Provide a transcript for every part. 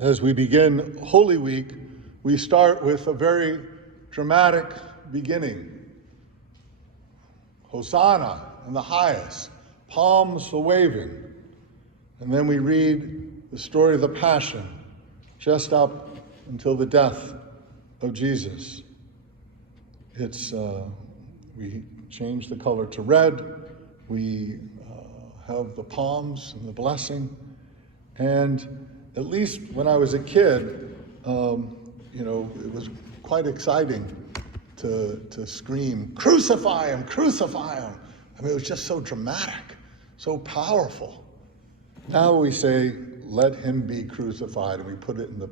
As we begin Holy Week, we start with a very dramatic beginning. Hosanna in the highest, palms waving. And then we read the story of the Passion, just up until the death of Jesus. We change the color to red. We have the palms and the blessing. And at least when I was a kid, it was quite exciting to scream, "Crucify him, crucify him." I mean, it was just so dramatic, so powerful. Now we say, "Let him be crucified," and we put it in the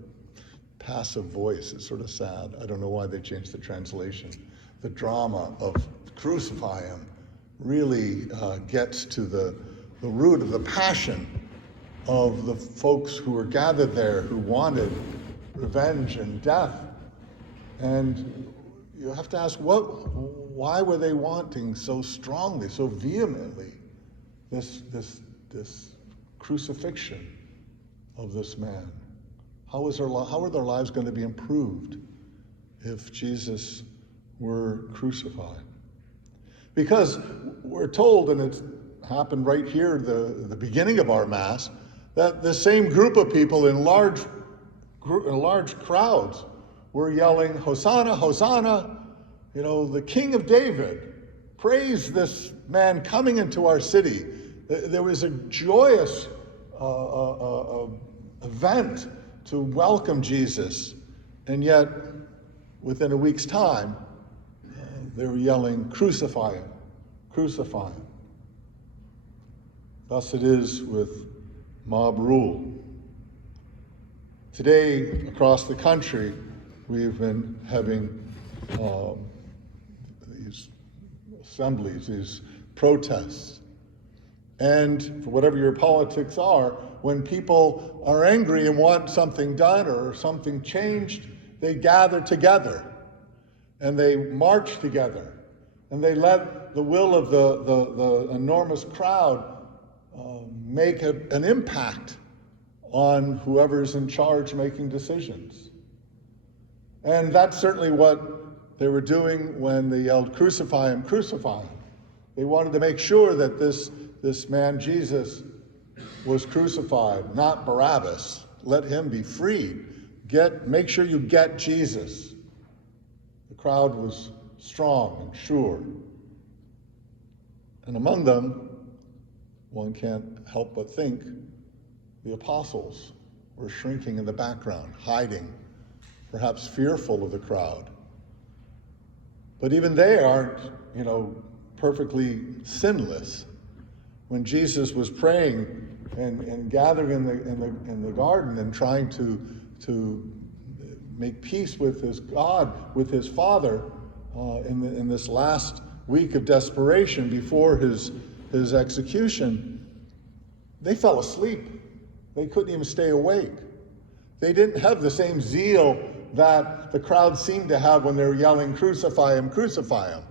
passive voice. It's sort of sad. I don't know why they changed the translation. The drama of crucify him really gets to the root of the passion of the folks who were gathered there, who wanted revenge and death. And you have to ask, why were they wanting so strongly, so vehemently, this crucifixion of this man? How were their lives going to be improved if Jesus were crucified? Because we're told, and it's happened right here at the beginning of our Mass, that the same group of people in large crowds were yelling, "Hosanna, Hosanna, the King of David. Praise this man coming into our city." There was a joyous event to welcome Jesus. And yet, within a week's time, they were yelling, "Crucify him, crucify him." Thus it is with mob rule. Today, across the country, we've been having these assemblies, these protests. And for whatever your politics are, when people are angry and want something done or something changed, they gather together and they march together and they let the will of the enormous crowd make an impact on whoever's in charge making decisions. And that's certainly what they were doing when they yelled, "Crucify him, crucify him." They wanted to make sure that this man, Jesus, was crucified, not Barabbas. Let him be freed. Make sure you get Jesus. The crowd was strong and sure. And among them, one can't help but think the apostles were shrinking in the background, hiding, perhaps fearful of the crowd. But even they aren't, perfectly sinless. When Jesus was praying and gathering in the garden and trying to make peace with his God, with his Father, in this last week of desperation before his execution, they fell asleep. They couldn't even stay awake. They didn't have the same zeal that the crowd seemed to have when they were yelling, "Crucify him, crucify him."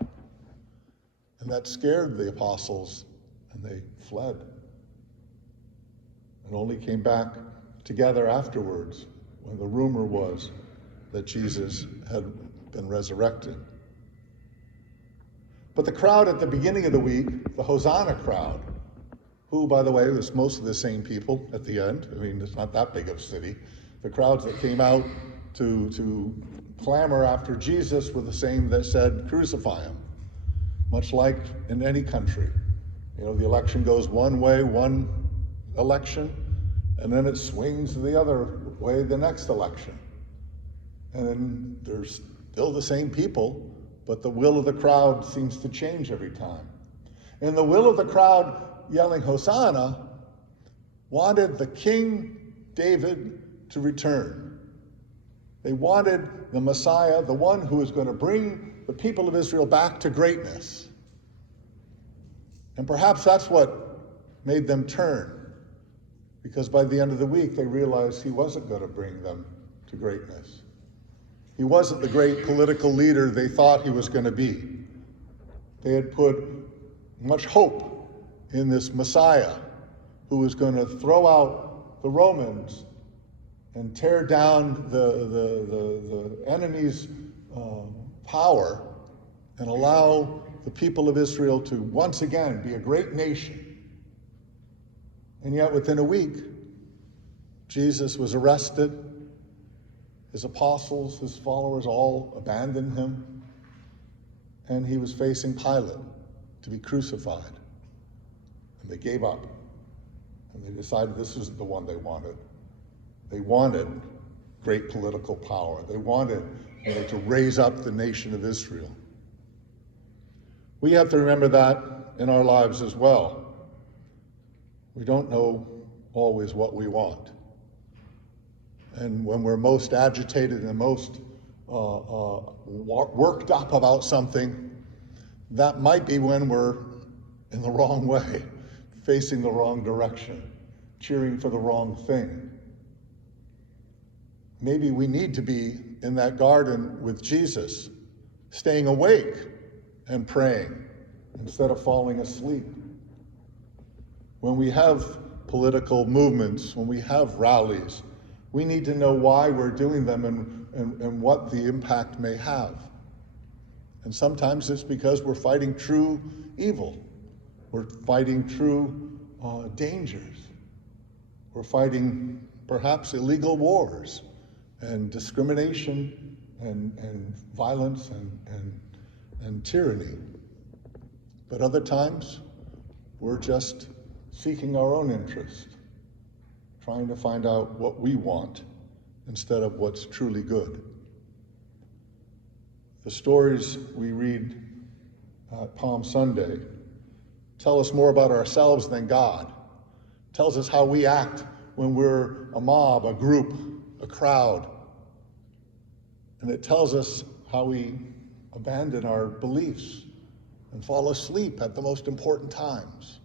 And that scared the apostles, and they fled. And only came back together afterwards when the rumor was that Jesus had been resurrected. But the crowd at the beginning of the week, the Hosanna crowd, who, by the way, was most of the same people at the end. I mean, it's not that big of a city. The crowds that came out to clamor after Jesus were the same that said, "Crucify him." Much like in any country. The election goes one way, one election, and then it swings the other way the next election. And then there's still the same people, but the will of the crowd seems to change every time. And the will of the crowd yelling Hosanna wanted the King David to return. They wanted the Messiah, the one who was going to bring the people of Israel back to greatness. And perhaps that's what made them turn, because by the end of the week they realized he wasn't going to bring them to greatness. He wasn't the great political leader they thought he was going to be. They had put much hope in this Messiah who was going to throw out the Romans and tear down the enemy's power and allow the people of Israel to once again be a great nation. And yet within a week, Jesus was arrested. His apostles, his followers all abandoned him. And he was facing Pilate to be crucified. And they gave up. And they decided this isn't the one they wanted. They wanted great political power. They wanted to raise up the nation of Israel. We have to remember that in our lives as well. We don't know always what we want. And when we're most agitated and most worked up about something, that might be when we're in the wrong way, facing the wrong direction, cheering for the wrong thing. Maybe we need to be in that garden with Jesus, staying awake and praying instead of falling asleep. When we have political movements, when we have rallies, we need to know why we're doing them and what the impact may have. And sometimes it's because we're fighting true evil. We're fighting true dangers. We're fighting perhaps illegal wars and discrimination and violence and tyranny. But other times, we're just seeking our own interest, trying to find out what we want instead of what's truly good. The stories we read at Palm Sunday tell us more about ourselves than God. Tells us how we act when we're a mob, a group, a crowd. And it tells us how we abandon our beliefs and fall asleep at the most important times.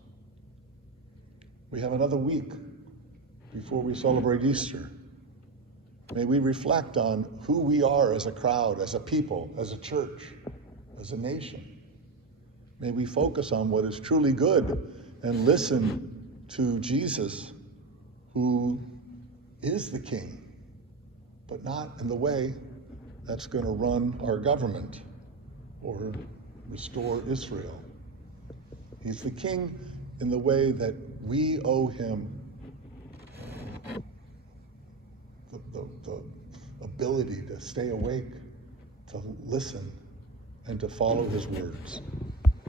We have another week before we celebrate Easter. May we reflect on who we are as a crowd, as a people, as a church, as a nation. May we focus on what is truly good and listen to Jesus, who is the King, but not in the way that's going to run our government or restore Israel. He's the King in the way that we owe him the ability to stay awake, to listen, and to follow his words.